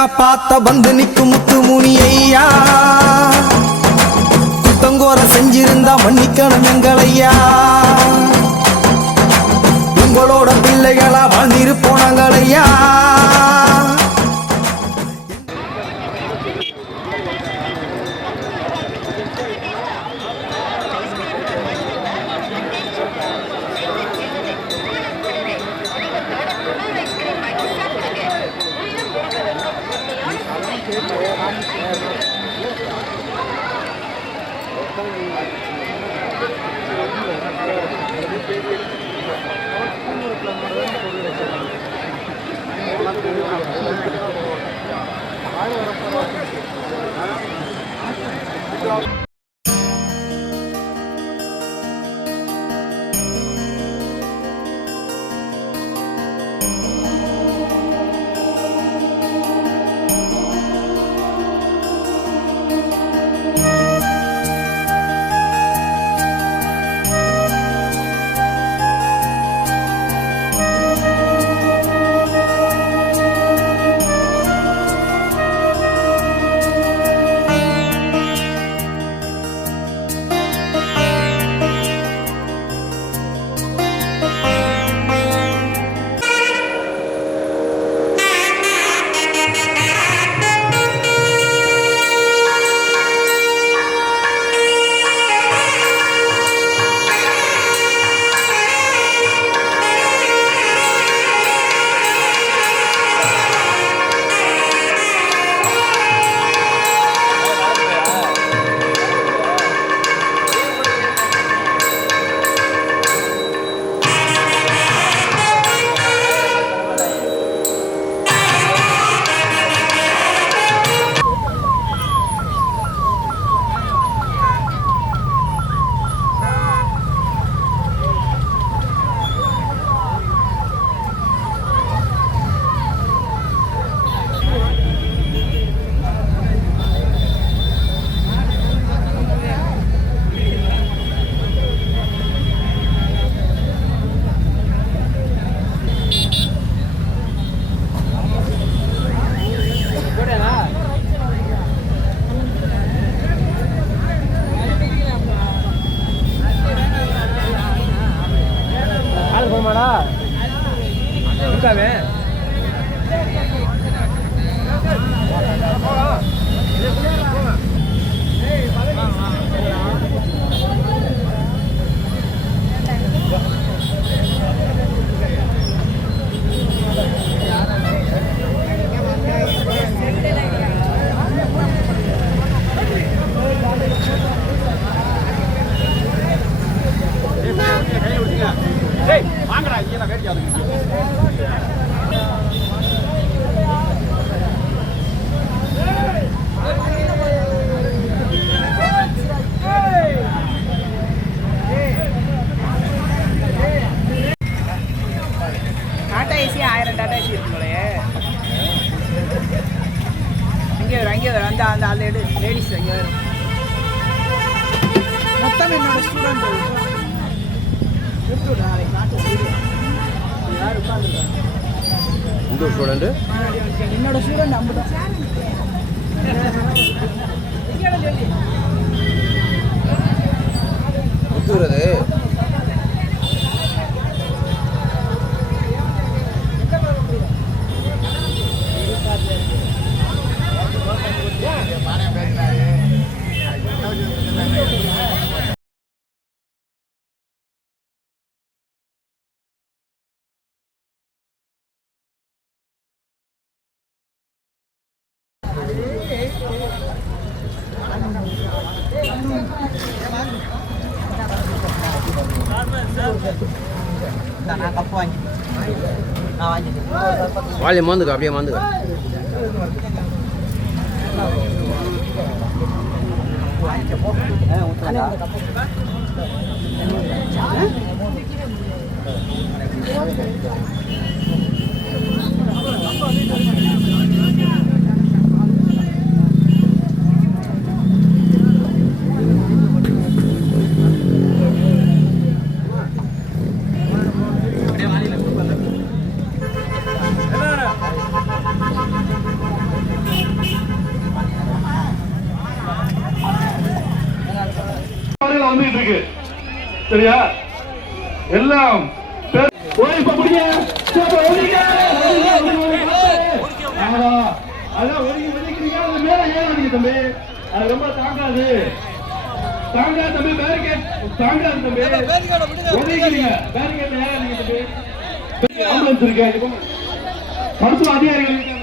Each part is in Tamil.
காப்பாத்த வந்து நிற்கும் முத்துமுனி ஐயா, குத்தங்கோர செஞ்சிருந்தா மன்னிக்கணும் எங்களையா. உங்களோட பிள்ளைகளா வாழ்ந்திருப்போம் நாங்களையா. மொத்தம் என்னோட ஸ்டூடெண்ட் என்னோட ஸ்டூடெண்ட் 50 முத்துறது வாலி மாந்துக்க அப்படியே மாந்துக்க சரியா? எல்லாம் இப்ப முடிங்க. அதான் ஒதுக்கிறீங்க. அது மேல ஏறாதீங்க தம்பி, அது ரொம்ப தாங்காது. தாங்காது தம்பி, பேரிகேட் தாங்காது தம்பி. ஒதுக்கிறீங்க, பேரிகேட் ஏறாதீங்க தம்பி. ஆம்புலன்ஸ் இருக்கு, மருத்துவ அதிகாரிகள் இருக்காங்க.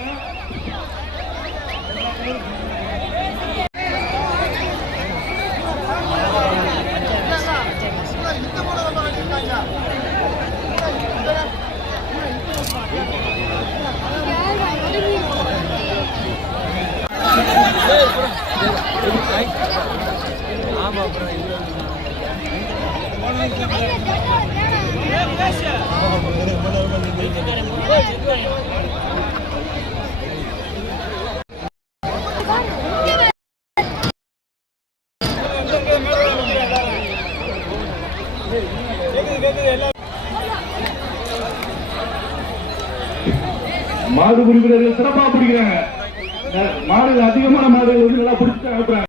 மாடு பிடிக்கிறவர்கள் சிறப்பா பிடிக்கிறாங்க. மாடுகள் அதிகமான மாடுகள் வந்து நல்லா பிடிச்சு அனுப்புறாங்க.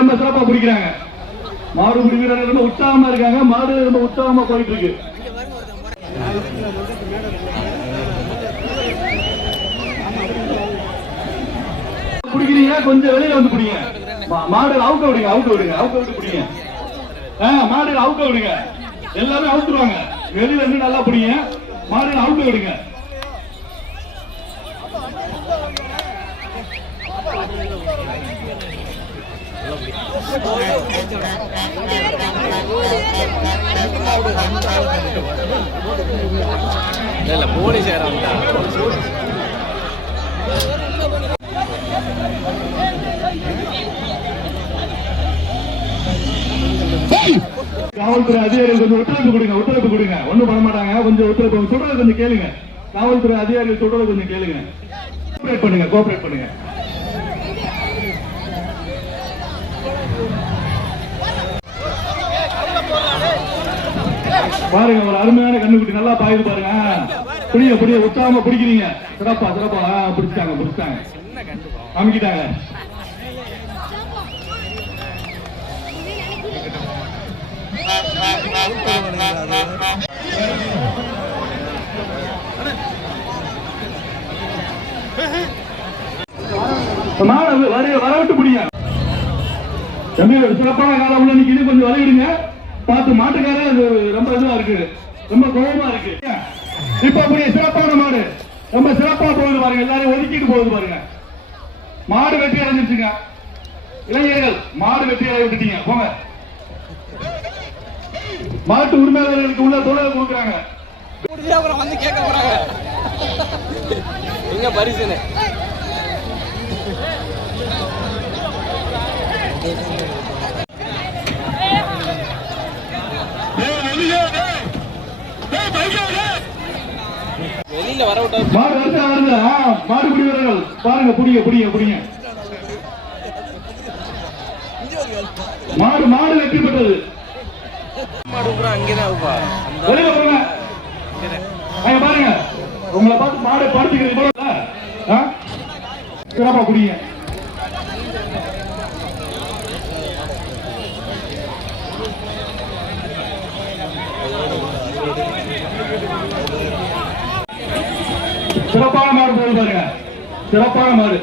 ரொம்ப சிறப்பா பிடிக்கிறாங்க. மாடு பிடிக்கிறாங்க, ரொம்ப உற்சாகமா இருக்காங்க. மாடு ரொம்ப உற்சாகமா போயிட்டு இருக்கு. பிடிக்கிறீங்க, கொஞ்சம் வெளியில வந்து பிடிங்க. மாடு அவுக்க விடுங்க, அவுக்க விடுங்க, அவுக்க விட்டு பிடிங்க. மாடு அவுக்க விடுங்க, எல்லாமே அவுத்துருவாங்க. வெளியில இருந்து நல்லா பிடிங்க, மாடு அவுக்க விடுங்க. போலீஸ் காவல்துறை அதிகாரிகள் கொஞ்சம் ஒத்துழைப்பு கொடுங்க, ஒத்துழைப்பு கொடுங்க. ஒண்ணும் பண்ண மாட்டாங்க, கொஞ்சம் ஒத்துழைப்பு. சொல்றதை கொஞ்சம் கேளுங்க. காவல்துறை அதிகாரிகள் சொல்றதை கொஞ்சம் கேளுங்க. கோஆபரேட் பண்ணுங்க, கோஆபரேட் பண்ணுங்க. பாருங்க, ஒரு அருமையான கண்ணுக்குட்டி நல்லா பாயுது பாருங்க. புடிய புடிய உற்சாகமா பிடிக்கிறீங்க. சிறப்பா சிறப்பா பிடிச்சிட்டாங்க, பிடிச்சிட்டாங்க, அமைக்கிட்டாங்க. வரவிட்டு பிடிங்க தம்பி. சிறப்பான காலம் உள்ள நிக்குது, கொஞ்சம் வரையிடுங்க. பார்த்து மாட்டுக்காரர் ரொம்ப இதுவா இருக்கு, ரொம்ப கோபமா இருக்கு. இப்ப அப்படி சிறப்பான மாடு ரொம்ப சிறப்பா போகுது பாருங்க. எல்லாரும் ஒதுக்கிட்டு போகுது பாருங்க. மாடு வெற்றி அடைஞ்சிருச்சுங்க. இளைஞர்கள் மாடு வெற்றி அடைய விட்டுட்டீங்க, போங்க. மாட்டு உரிமையாளர்களுக்கு உள்ள தொழில் கொடுக்குறாங்க. வந்து கேட்க போறாங்க நீங்க பரிசுன்னு. வெளியில வர விட்டா மாடு வருது, வருது. மாடு குடிவர்கள் பாருங்க, புடிங்க புடிங்க புடிங்க. மாடு மாடு வெற்றி பெற்றது. மாடு பூரா அங்கேதான் வெளியில போங்க. பாருங்க, உங்களை பார்த்து மாடு படுத்துக்கிறது போல சிறப்பா குடிங்க. சிறப்பான மாடு போகுது பாருங்க, சிறப்பான மாடு.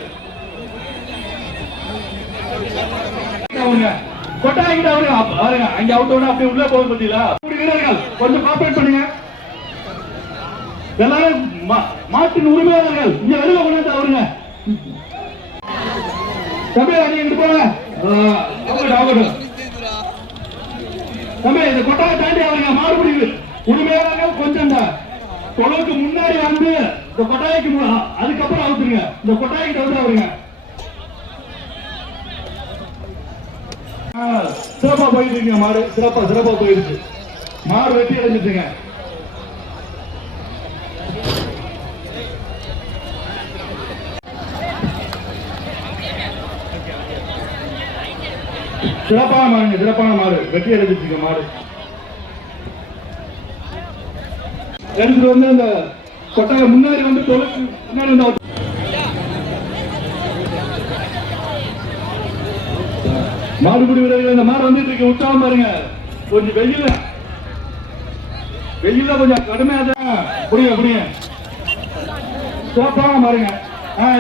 கொட்டாய்கிட்ட அவருங்க அங்க அவுட்டோட அப்படியே உள்ள போகுது பார்த்தீங்களா? வீரர்கள் கொஞ்சம் கோஆபரேட் பண்ணுங்க. எல்லாரும் மாட்டின் உரிமையாளர்கள் இங்க வெளியில கொண்டு அவருங்க. தம்பி நீங்க இங்க போங்க. தம்பி இந்த கொட்டாயை தாண்டி அவருங்க மாடுபிடி உரிமையாளர்கள் கொஞ்சம் தொலைக்கு முன்னாடி வந்து இந்த கொட்டாய்க்கு அதுக்கப்புறம் அவுத்துருங்க. இந்த கொட்டாய்க்கு வந்து அவருங்க சிறப்பா போயிட்டு இருக்கீங்க மாடு, சிறப்பா போயிடுச்சு. மாடு வெட்டி அடைஞ்சிட்டுங்க. சிறப்பான மாடு வெட்டி அடைஞ்சிட்டு மாடு எடுத்துட்டு வந்து அந்த கொட்டாய முன்னாடி வந்து முன்னாடி வந்து மாடுபிடி வீரர்கள் இந்த மாடு வந்துட்டு இருக்கு. உற்சாகம் பாருங்க. கொஞ்சம் வெயில கொஞ்சம் கடுமையா தான் புரியுங்க. சிறப்பாக பாருங்க.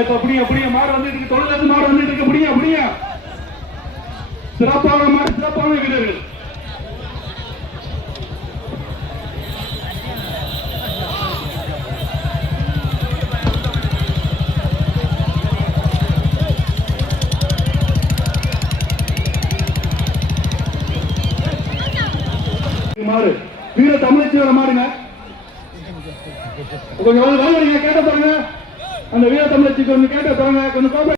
இப்ப புரிய மாடு வந்துட்டு இருக்கு. தொழில் மாடு வந்துட்டு இருக்கு. புரிய சிறப்பான மாடு, சிறப்பான வீரர்கள். மாடு வீர தமிழச்சியோட மாடுங்க. கொஞ்சம் வருவீங்க கேட்ட பாருங்க. அந்த வீர தமிழச்சி கொஞ்சம் கேட்ட பாருங்க. கொஞ்சம் கோபம்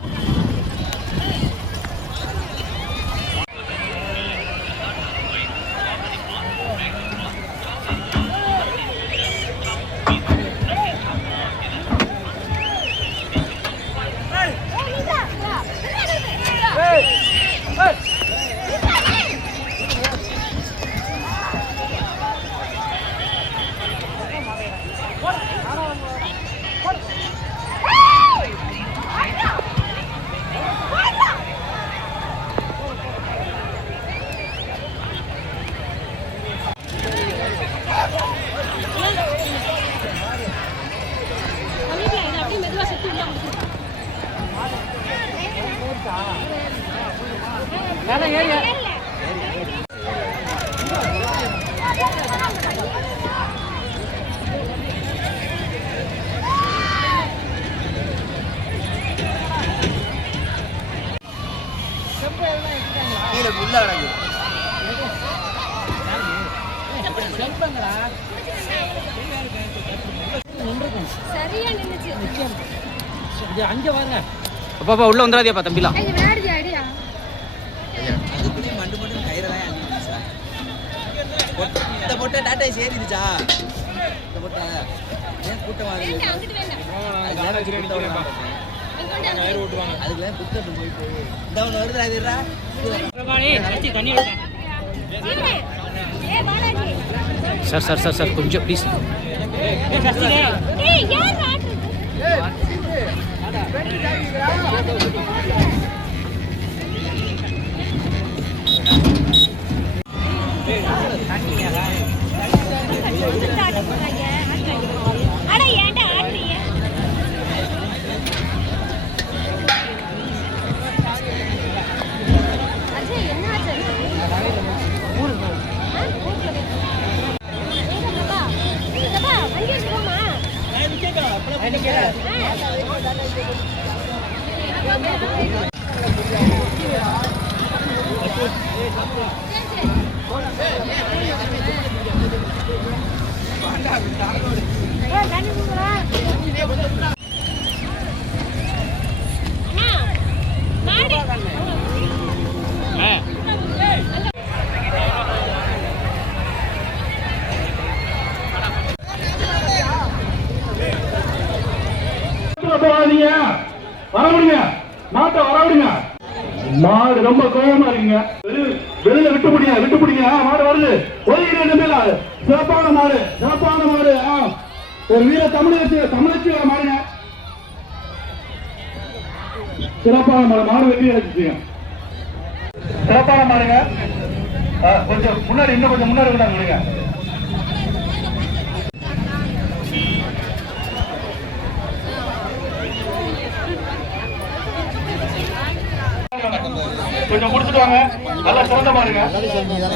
சரியா நின்னுச்சு. அங்க வாங்க. அப்பா உள்ள வந்துடாதியாப்பா தம்பிலாம். ஏய் விளையாடுறியா ஐடியா? அதுக்குள்ளே மண்டு கயிறெல்லாம் அள்ளிடுச்சா. இந்த பொட்டை டாட்டா சேரிடுச்சா. இந்த பொட்டை ஏன் கூட்டம் வாங்க. வேண்டாம் அங்கிட்டு வேண்டாம். அதுக்குலாம் புத்தட்டு போயிட்டு இந்த ஒன்று வருது அதுடா. தண்ணி ஏய் பாலாஜி. சார் கொஞ்சம் ப்ளீஸ். ஏய் யார் ஆட்றது? அட ஏன்டா ஆட்றீங்க? அஜய் என்ன ஆச்சு? ஊருக்கு பா வண்டி எடுத்துக்கோமா. வரவிடுங்க, மாட்டை வரவிடுங்க. மாடு ரொம்ப கோபமா இருக்குங்க. வெளியில விட்டு பிடிங்க. மாடு வருது. சிறப்பான மாடு. ஒரு வீர தமிழச்சி மாடுங்க. சிறப்பான மாடு வெட்டி அடிச்சுங்க. சிறப்பான மாடுங்க. கொஞ்சம் முன்னாடி விடாங்க. கொஞ்சம் முடிச்சுட்டு வாங்க. நல்லா சிறந்த மாடுங்க.